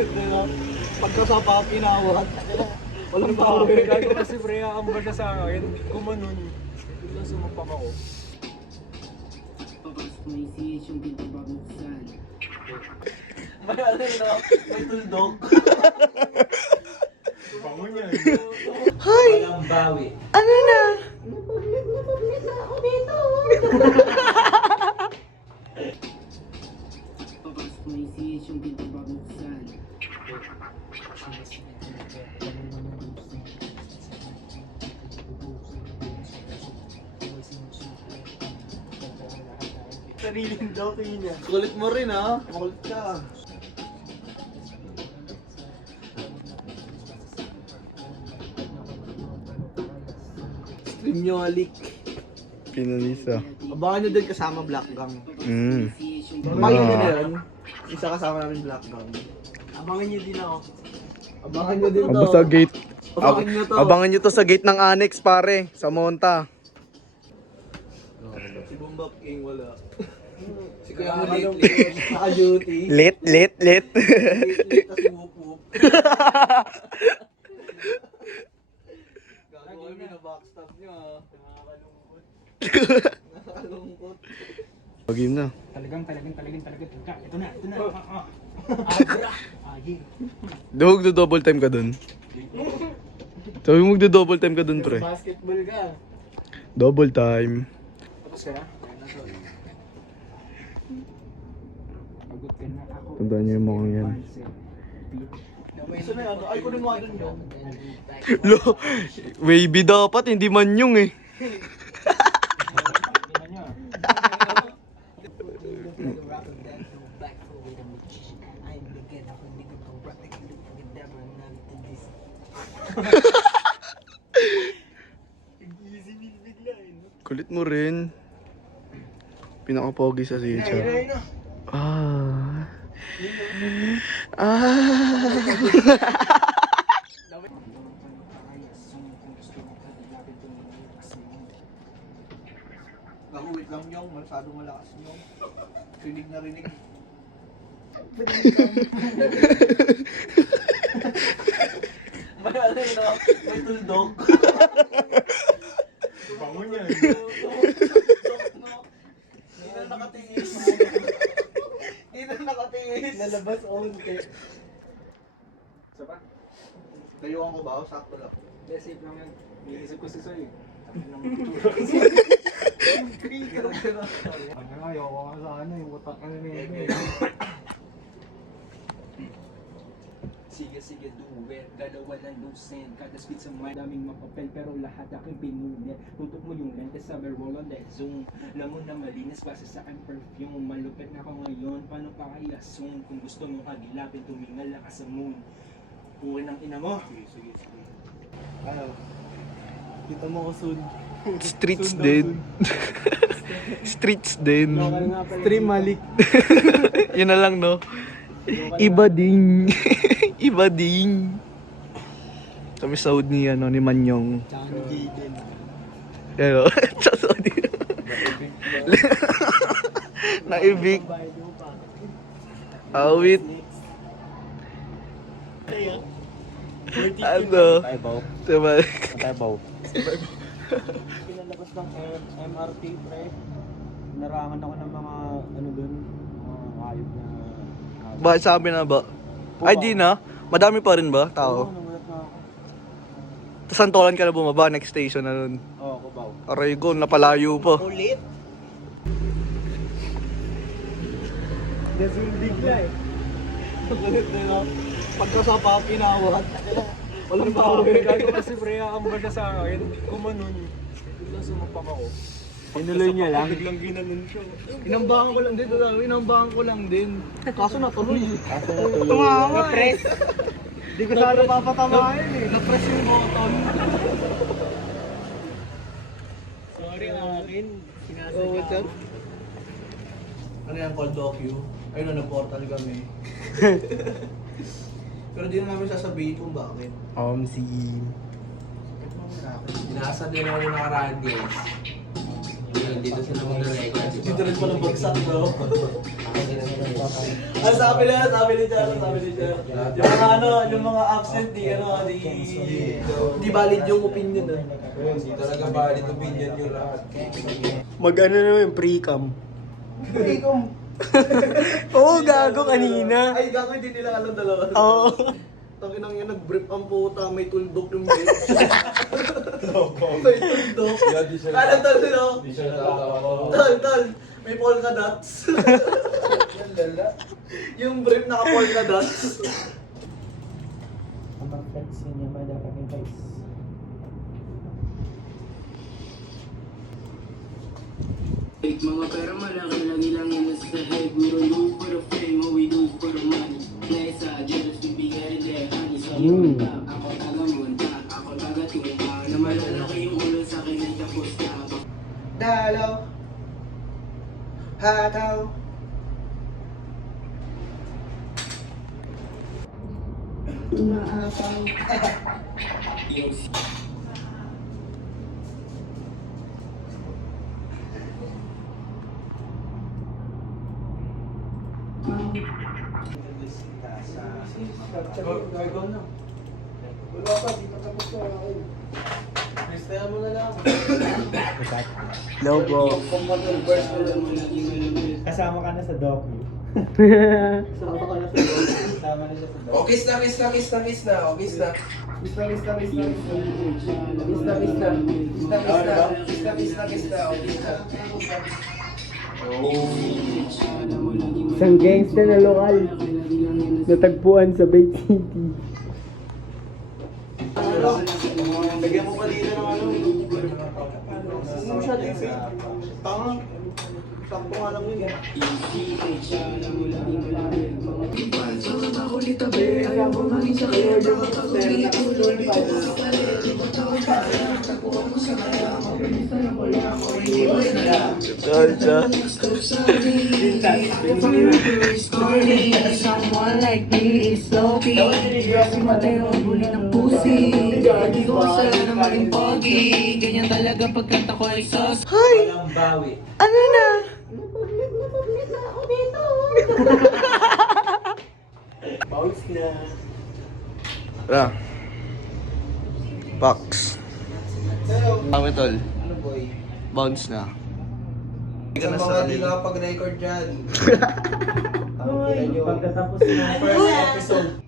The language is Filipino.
Kulit na yun. Pagkasapa, pinawat. Walang power. Gago kasi pre, aamba siya sa akin. Kumanon. Biglang sumapak ako. May ano yun, no? May tuldok. Bango niya. Hoy! Walang bawi. Ano na? Napaglit na ako dito. Sariling daw tingin niya. Kulit mo rin, ha? Kulit ka. Stream nyo, alik. Pinalisa. Abangan nyo din kasama Black Gang. Ah. Abangan nyo na yun. Isa kasama namin Black Gang. Abangan niyo din ako. Abangan nyo din to. Aba sa gate. Abangan nyo to. Abangan nyo to sa gate ng Annex, pare. Sa Monta. Si Bombap King wala. Si Kuya mo late, naka-duty. Lit. Late, tas whoop-whoop. Gago kami na backstab nyo, ha. Nakakalungkot. Nakakalungkot. Game na. Talagang. Ito na. Huwag double time ka dun. Sabi mo double time ka dun, pre. Basketball ka. Double time. Tapos ka na? Pagod ka na ako. Tandaan niyo yung mga yan. Gusto na yan, ay kunin mo nga dun yun. Lo, wavy dapat, hindi man yung eh. Kulit mo rin. Pinaka-pogi sa Sicha. Ah. Gago, wait lang yung, masyadong malakas yung. Rinig na rinig. May ano yun, no? May tuldok. Bango niya. Tuldok, no? Hindi na nakatiis. Hindi na nakatiis. Lalabas onte. Isa pa? Dayuan ko ba? O sakto lang. Hindi, safe lang yan. Iisip ko si Soy. Ayoko nga sa ano, yung utak na nila. Sige, duwe, dalawa ng lucent. Kada speed sa mind, daming mapapel, pero lahat aking pinunit. Tutok mo yung lentes sa roll on the zoom. Alam mo na malinis base sa aking perfume. Malupit na ako ngayon, paano pa kaya soon? Kung gusto mong hagilapin, tumingal lang ka sa moon. Uwi ng ina mo. Sige. Ano? Kita mo ko soon. Streets din. Streets din. Stream Malik. Yun na lang, no? Iba ding. Iba ding. Kami Saud ni, ano, ni Manyong. Tsaka ni Jaden. Pero, sa Saudi. Naibig. Awit. Ano? Diba? Pinalabas ng MRT, pre. Narangan ako ng mga, ano dun, mga hayop na... Bakit sabi na ba? Ay, di na. Madami pa rin ba, Oo, tao? namulat na ako. Tapos Santolan ka na bumaba, next station na nun. Oo, Cubao. Aray ko, napalayo pa. Ulit? Bigla eh. Ulit na yun. Pagkasapa, pinawat. Walang power. Gago kasi pre, aamba siya sa akin. Kumanon. Biglang sumapak ako. Inuloy niya lang. Biglang ginanon siya. Inambahan ko lang din, inambahan ko lang din. Kaso natuloy. Tumawa press. Hindi ko sana papatamahin eh. Na-press yung button. Sorry akin. Oh, what's up? Ano yan, call to queue? Ayun na, nag-portal kami. Pero di na namin sasabihin kung bakit. Si... Inasa din ako yung nakaraan guys. Dito sila magre-record. Dito rin palang bagsak, no? Ang sabi ni Jar. Yung mga yung mga absent, di valid yung opinion, ah. Hindi talaga valid opinion yung lahat. Mag-ano naman yung pre-cam. Ikaw. Oo, gago kanina. Ay, gago, hindi nila alam dalawa. Oo. Tanginang yan, nag-brief ang puta, may tuldok yung may. May tuldok. Ano tol, no? Hindi siya natatawa. Tol, may polka dots. Yung brief naka-polka dots. Ang flexing niya madarating guys. Mga pera malaki lagi lang yun nasa head. We don't do for the fame, what we do for the money. Nasa jealous to be headed there, honey. So you ako taga munta, ako taga tupa. Na malalaki yung ulo sa akin ay tapos na. Dalaw. Hataw. Umaapaw. Gargaw na. Wala pa, di pa tapos na akin. Listayan mo na lang. Logo. Kasama ka na sa docu. Sama ka na sa loob. Kasama na siya sa docu. Oh, kiss na. Oh, kiss na. Lista. Kiss na. Isang gangster na lokal. Natagpuan sa Bay City. Lagyan mo pa dito ng ano. Ano siya dito? Tanga. Sakto nga lang yun. Someone like me is sloppy. Matay ang huli ng pussy. Hindi ko sa'yo na maging pogi. Ganyan talaga pagkat ako ay sauce. Walang bawi. Ano na? Bounce na. Tara. Box. Kami tol. Ano boy? Bounce na. Sa mga di nakapag-record dyan. Pagkatapos ng first episode,